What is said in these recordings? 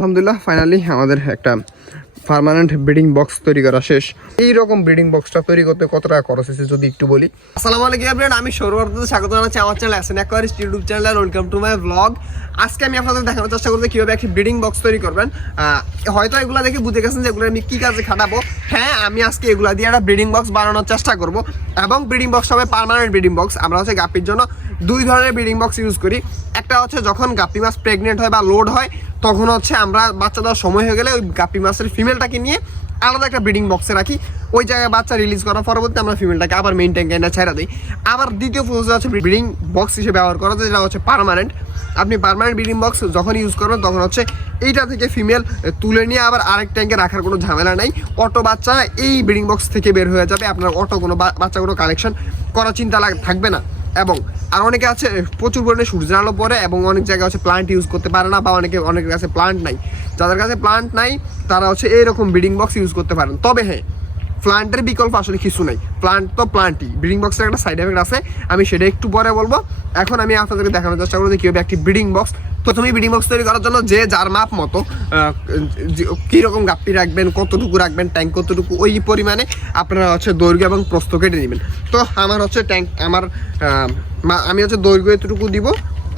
আলহামদুলিল্লাহ ফাইনালি আমাদের একটা পার্মানেন্ট ব্রিডিং বক্স তৈরি করা শেষ। এই রকম ব্রিডিং বক্সটা তৈরি করতে কত টাকা খরচ হয়েছে যদি একটু বলি? আসসালামু আলাইকুম এভরিওয়ান আমি সৌরভার্থ স্বাগত জানাচ্ছি আমার channel action aquarist YouTube channel R welcome to my blog আজকে আমি আপনাদের দেখানোর চেষ্টা করব কীভাবে একটি ব্রিডিং বক্স তৈরি করবেন। হয়তো এগুলো দেখে বুঝে গেছেন যে এগুলো আমি কি কাজে খাটাবো। হ্যাঁ আমি আজকে এগুলো দিয়ে একটা ব্রিডিং বক্স বানানোর চেষ্টা করব। এবং ব্রিডিং বক্স হবে পার্মানেন্ট ব্রিডিং বক্স আমরা হচ্ছে গাপির জন্য দুই ধরনের ব্রিডিং বক্স ইউজ করি। একটা হচ্ছে যখন গাপ্পি মাছ প্রেগনেন্ট হয় বা লোড হয় তখন হচ্ছে আমরা বাচ্চা দেওয়ার সময় হয়ে গেলে ওই গাপ্পি মাছের ফিমেলটাকে নিয়ে আলাদা একটা ব্রিডিং বক্সে রাখি। ওই জায়গায় বাচ্চা রিলিজ করার পরবর্তী আমরা ফিমেলটাকে আবার মেইন ট্যাঙ্কে এনে ছেড়ে দিই। আবার দ্বিতীয় প্রসেস হচ্ছে ব্রিডিং বক্স হিসেবে ব্যবহার করা যায়, যেটা হচ্ছে পার্মানেন্ট আপনি পারমানেন্ট ব্রিডিং বক্স যখন ইউজ করবেন, তখন হচ্ছে এইটা থেকে ফিমেল তুলে নিয়ে আবার আরেক ট্যাঙ্কে রাখার কোনো ঝামেলা নাই। অটো বাচ্চা এই ব্রিডিং বক্স থেকে বের হয়ে যাবে। আপনার অটো কোনো বাচ্চা কোনো কালেকশন করার চিন্তা থাকবে না। এবং আর অনেকে আছে, প্রচুর পরিমাণে সূর্যের আলো পরে এবং অনেক জায়গায় হচ্ছে প্লান্ট ইউজ করতে পারে না বা অনেকে, অনেকের কাছে প্লান্ট নাই। যাদের কাছে প্লান্ট নাই, তারা হচ্ছে এইরকম ব্রিডিং বক্স ইউজ করতে পারেন। তবে হ্যাঁ প্লান্টের বিকল্প আসলে কিছু নাই। প্লান্ট তো প্লান্টই ব্রিডিং বক্সের একটা সাইড এফেক্ট আছে। আমি সেটা একটু পরে বলব। এখন আমি আপনাদেরকে দেখানোর চেষ্টা করব যে কীভাবে একটি ব্রিডিং বক্স প্রথমে ব্রিডিং বক্স তৈরি করার জন্য যে যার মাপ মতো কীরকম গাপ্পি রাখবেন, কতটুকু রাখবেন ট্যাঙ্ক কতটুকু, ওই পরিমাণে আপনারা হচ্ছে দৈর্ঘ্য এবং প্রস্থ কেটে নেবেন। তো আমার হচ্ছে ট্যাঙ্ক আমার আমি হচ্ছে দৈর্ঘ্য এতটুকু দিব।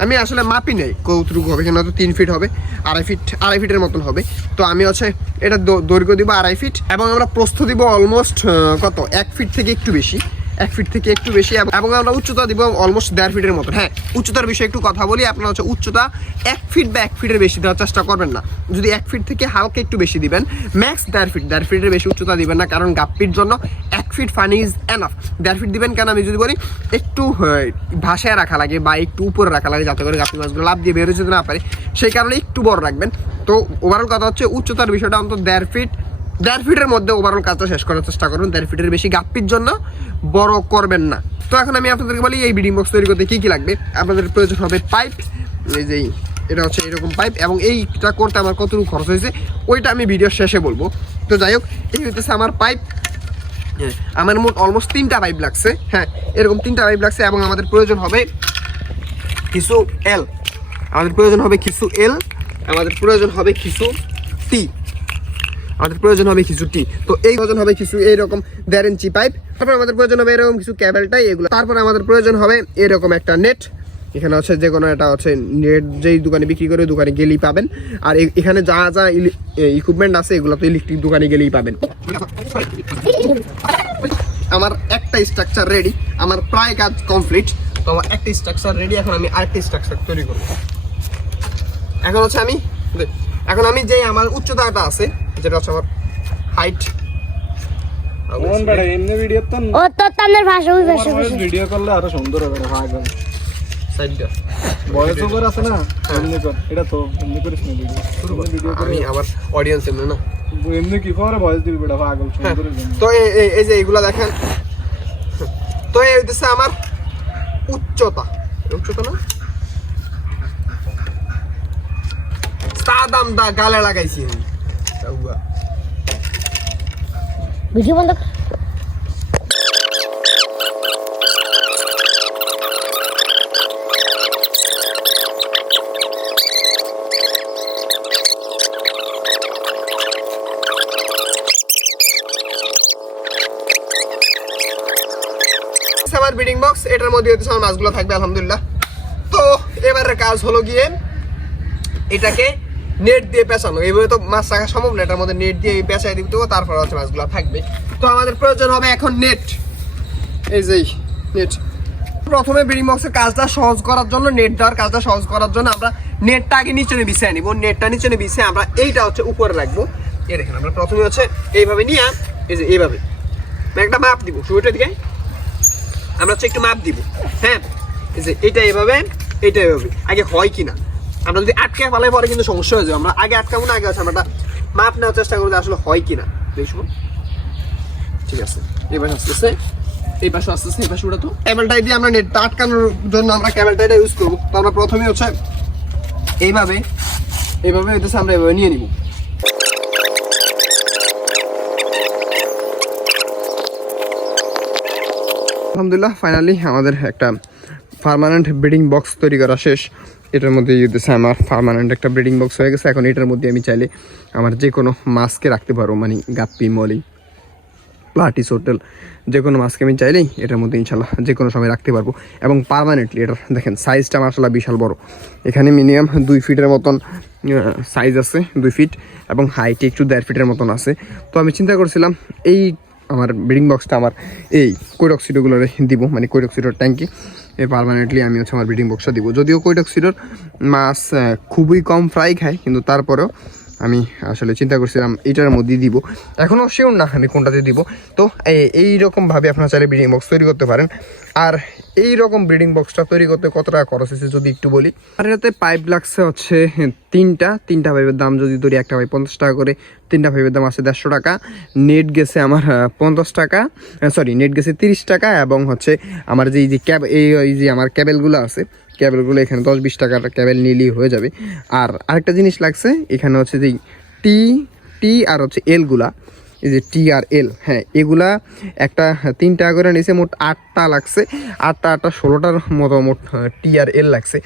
আমি আসলে মাপি নেই কতটুকু হবে, এখানে হয়তো তিন ফিট হবে, আড়াই ফিট আড়াই ফিটের মতন হবে। তো আমি হচ্ছে এটা দৈর্ঘ্য দিব আড়াই ফিট এবং আমরা প্রস্থ দিব অলমোস্ট কত? এক ফিট থেকে একটু বেশি। এক ফিট থেকে একটু বেশি এবং- আমরা উচ্চতা দিব অলমোস্ট দেড় ফিটের মতো। হ্যাঁ উচ্চতার বিষয়ে একটু কথা বলি আপনার হচ্ছে উচ্চতা এক ফিট বা এক ফিটের বেশি দেওয়ার চেষ্টা করবেন না। যদি এক ফিট থেকে হালকা একটু বেশি দিবেন ম্যাক্স দেড় ফিট দেড় ফিটের বেশি উচ্চতা দিবেন না কারণ গাপ্পির জন্য এক ফিট ফানি ইজ এনাফ দেড় ফিট দিবেন কেন? আমি যদি বলি একটু আহ, ভাসায় রাখা লাগে বা একটু উপরে রাখা লাগে যাতে করে গাপ্পি মাছগুলো লাভ দিয়ে বেরোতে না পারে। সেই কারণে একটু বড় রাখবেন। তো ওভারঅল কথা হচ্ছে উচ্চতার বিষয়টা অন্তত দেড় ফিট দেড় ফিটের মধ্যে ওভারঅল কাজটা শেষ করার চেষ্টা করুন। দেড় ফিটের বেশি গাপ্পির জন্য বড় করবেন না। তো এখন আমি আপনাদেরকে বলি, এই ব্রিডিং বক্স তৈরি করতে কী কী লাগবে? আপনাদের প্রয়োজন হবে পাইপ, এই যে এটা হচ্ছে এরকম পাইপ, এবং এইটা করতে আমার কতটুকু খরচ হয়েছে, ওইটা আমি ভিডিওর শেষে বলব। তো যাই হোক, এই হইতেছে আমার পাইপ হ্যাঁ আমার মোট অলমোস্ট তিনটা পাইপ লাগছে হ্যাঁ এরকম তিনটা পাইপ লাগছে, এবং আমাদের প্রয়োজন হবে কিছু এল আমাদের প্রয়োজন হবে কিছু এল আমাদের প্রয়োজন হবে কিছু টি আমাদের প্রয়োজন হবে কিছু টি। তো এই প্রয়োজন হবে কিছু এইরকম দেড় পাইপ, তারপর আমাদের প্রয়োজন হবে এরকম কিছু ক্যাবেলটাই এগুলো। তারপর আমাদের প্রয়োজন হবে এরকম একটা নেট এখানে হচ্ছে যে কোনো একটা হচ্ছে নেট যেই দোকানে বিক্রি করে দোকানে গেলেই পাবেন। আর এখানে যা যা ইকুইপমেন্ট আছে, এগুলো তো ইলেকট্রিক দোকানে গেলেই পাবেন। আমার একটা স্ট্রাকচার রেডি আমার প্রায় কাজ কমপ্লিট তো আমার একটা স্ট্রাকচার রেডি এখন আমি আরেকটা স্ট্রাকচার তৈরি করব। এখন হচ্ছে আমি এখন আমি যে আমার উচ্চতাটা আছে যেটা হচ্ছে আমার হাইট কোন বেড়া এমনি ভিডিও তো ও তো তাদের ভাষা ওই ভাষা ভিডিও করলে আরও সুন্দর হবে ভাগ সাইডটা ভয়েস ওভার আছে না? এমনি কর এটা তো এমনি করিস না ভিডিও শুরু কর। করে আমি আমার অডিয়েন্স এমনি না। এমনি কি করে ভয়েস দিবি বেটা? পাগল হ্যাঁ, সুন্দর তো এই- এই- যে এইগুলা দেখেন। তো এই হইতেছে আমার উচ্চতা। উচ্চতা না? সাদাম দা গালে লাগাইছি ভিডিও বন্ধ আমার ব্রিডিং বক্স এটার মধ্যে হচ্ছে আমার মাছগুলো থাকবে আলহামদুলিল্লাহ। তো এবারের কাজ হলো গিয়ে এটাকে নেট দিয়ে পেঁচানো। এইভাবে তো মাছ রাখা সম্ভব না, এটার মধ্যে নেট দিয়ে পেঁচাই দিতে হবে, তারপর হচ্ছে মাছগুলো থাকবে। তো আমাদের প্রয়োজন হবে এখন নেট। এই যে, নেট। প্রথমে ব্রিডিং বক্সের কাজটা সহজ করার জন্য, নেট দেওয়ার কাজটা সহজ করার জন্য আমরা নেটটা আগে নিচে বিছিয়ে নিব। নেটটা নিচে বিছিয়ে আমরা এইটা হচ্ছে উপরে রাখব। এই দেখেন, আমরা প্রথমে হচ্ছে এইভাবে নিয়ে, এই যে এইভাবে। একটা মাপ দিব, শুরুটা দিকে। আমরা হচ্ছে একটু মাপ দিব হ্যাঁ? এই যে এটা এভাবে এটা এভাবে আগে হয় কিনা? আমরা যদি আটকে ফেলাই পরে কিন্তু সমস্যা হয়ে যাবে। আমরা আগে আটকাবো না, আগে আছে আমরা মাপ নেওয়ার চেষ্টা করব আসলে হয় কিনা। দেখো ঠিক আছে। এবার আসতেছে। এই পাশে আসতেছে, এই পাশে তো ক্যাবেলটাই দিয়ে আমরা নেটটা আটকানোর জন্য আমরা ক্যাবেলটাইটা ইউজ করব। তো আমরা প্রথমে হচ্ছে এইভাবে এইভাবে হইতেছে আমরা এভাবে নিয়ে নিব। আলহামদুলিল্লাহ ফাইনালি আমাদের একটা পার্মানেন্ট ব্রিডিং বক্স তৈরি করা শেষ। এটার মধ্যে ইউদেছে আমার পারমানেন্ট একটা ব্রিডিং বক্স হয়ে গেছে। এখন এটার মধ্যে আমি চাইলে আমার যে কোনো মাছকে রাখতে পারব মানে গাপ্পি, মলি প্লাটিস হোটেল যে কোনো মাছকে আমি চাইলেই এটার মধ্যে ইনশাল্লাহ যে কোনো সময় রাখতে পারব। এবং পারমানেন্টলি এটার, দেখেন সাইজটা মার্শাল্লাহ বিশাল বড়। এখানে মিনিমাম দুই ফিটের মতন সাইজ আছে, দুই ফিট, এবং হাইটে একটু দেড় ফিটের মতন আছে। তো আমি চিন্তা করছিলাম, এই আমার ব্রিডিং বক্সটা আমার এই কৈরক্সিডোগুলোরে দিব মানে কৈরক্সিডোর ট্যাঙ্কি। পারমানেন্টলি আমি হচ্ছে আমার ব্রিডিং বক্সটা দিব। যদিও কৈরক্সিডোর মাছ খুবই কম ফ্রাই খায়, কিন্তু তারপরেও আমি আসলে চিন্তা করছিলাম এটার মধ্যেই দিব। এখনও শিওর না আমি কোনটাতে দিব। তো এই- এই রকমভাবে আপনারা চাইলে ব্রিডিং বক্স তৈরি করতে পারেন। আর এই রকম ব্রিডিং বক্সটা তৈরি করতে কত টাকা খরচ হয়েছে যদি একটু বলি? আর এটাতে পাইপ লাগছে হচ্ছে তিনটা তিনটা পাইপের দাম যদি ধরি, একটা পাইপ পঞ্চাশ টাকা করে, তিনটা পাইপের দাম আছে দেড়শো টাকা। নেট গেছে আমার পঞ্চাশ টাকা সরি নেট গেছে তিরিশ টাকা এবং হচ্ছে আমার যে এই যে ক্যাব এই এই যে আমার ক্যাবেলগুলো আছে ক্যাবেলগুলো এখানে দশ বিশ টাকার ক্যাবেল নিলেই হয়ে যাবে। আর আরেকটা জিনিস লাগছে, এখানে হচ্ছে যে টি টি আর হচ্ছে এলগুলা এই যে টি আর এল হ্যাঁ এগুলা একটা তিনটা করে নিচে মোট আটটা লাগছে। আটটা আটটা ষোলোটার মতো মোট টি আর এল লাগছে।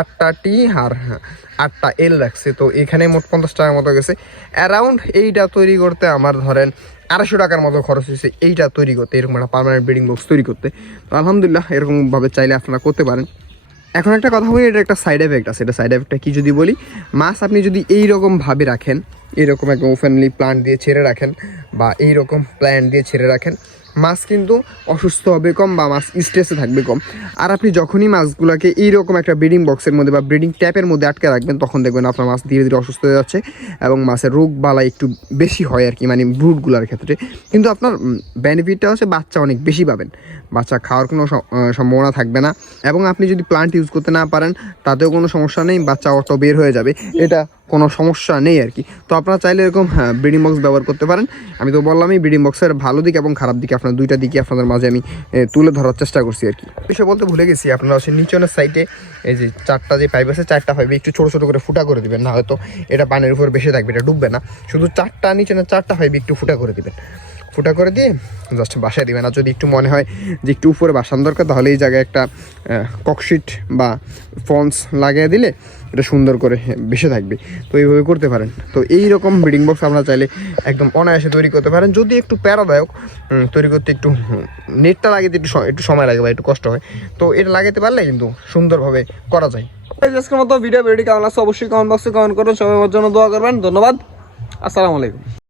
আটটা টি আর আটটা এল লাগছে। তো এখানে মোট পঞ্চাশ টাকার মতো গেছে। অ্যারাউন্ড এইটা তৈরি করতে আমার ধরেন আড়াইশো টাকার মতো খরচ হয়েছে এইটা তৈরি করতে, এরকম একটা পার্মানেন্ট ব্রিডিং বক্স তৈরি করতে। তো আলহামদুলিল্লাহ এরকমভাবে চাইলে আপনারা করতে পারেন। এখন একটা কথা বলি এটা একটা সাইড এফেক্ট আছে। এটা সাইড এফেক্টটা কি যদি বলি, মাছ আপনি যদি এই রকম ভাবে রাখেন এরকম একদম ওপেনলি প্লান্ট দিয়ে ছেড়ে রাখেন বা এই রকম প্ল্যান্ট দিয়ে ছেড়ে রাখেন। মাছ কিন্তু অসুস্থ হবে কম বা মাছ স্ট্রেসে থাকবে কম। আর আপনি যখনই মাছগুলোকে এইরকম একটা ব্রিডিং বক্সের মধ্যে বা ব্রিডিং ট্যাপের মধ্যে আটকে রাখবেন, তখন দেখবেন আপনার মাছ ধীরে ধীরে অসুস্থ হয়ে যাচ্ছে এবং মাছের রোগ বালা একটু বেশি হয় আর কি মানে ব্রুডগুলোর ক্ষেত্রে। কিন্তু আপনার বেনিফিটটা হচ্ছে বাচ্চা অনেক বেশি পাবেন। বাচ্চা খাওয়ার কোনো সম্ভাবনা থাকবে না এবং আপনি যদি প্লান্ট ইউজ করতে না পারেন, তাতেও কোনো সমস্যা নেই, বাচ্চা অত বের হয়ে যাবে। এটা কোনো সমস্যা নেই আর কি। তো আপনারা চাইলে এরকম ব্রিডিং বক্স ব্যবহার করতে পারেন। আমি তো বললামই ব্রিডিং বক্সের ভালো দিক এবং খারাপ দিক আপনার দুইটা দিকে আপনাদের মাঝে আমি তুলে ধরার চেষ্টা করছি আর কি। বিষয় বলতে ভুলে গেছি, আপনারা হচ্ছে নিচনের সাইডে এই যে চারটা যে পাইপ আছে, চারটা পাইপে একটু ছোটো ছোটো করে ফুটা করে দেবেন না হয়তো এটা পানির উপর বেশি থাকবে, এটা ডুববে না। শুধু চারটা, নিচনের চারটা পাইপ একটু ফুটা করে দিবেন। ফুটা করে দিয়ে জাস্ট বাসায় দিবেন। আর যদি একটু মনে হয় যে একটু উপরে বাসান দরকার, তাহলে এই জায়গায় একটা ককশিট বা ফন্স লাগিয়ে দিলে এটা সুন্দর করে বেসে থাকবে। তো এইভাবে করতে পারেন। তো এই রকম ব্রিডিং বক্স আপনারা চাইলে একদম অনায়াসে তৈরি করতে পারেন। যদি একটু প্যারাদায়ক তৈরি করতে একটু নেটটা লাগিয়ে একটু একটু সময় লাগে বা একটু কষ্ট হয়, তো এটা লাগাতে পারলে কিন্তু সুন্দরভাবে করা যায়। আজকের মতো ভিডিও ভিডিও কেমন লাগছে অবশ্যই কমেন্ট বক্সে কমেন্ট করুন। সবাই জন্য দোয়া করবেন। ধন্যবাদ। আসসালামু আলাইকুম।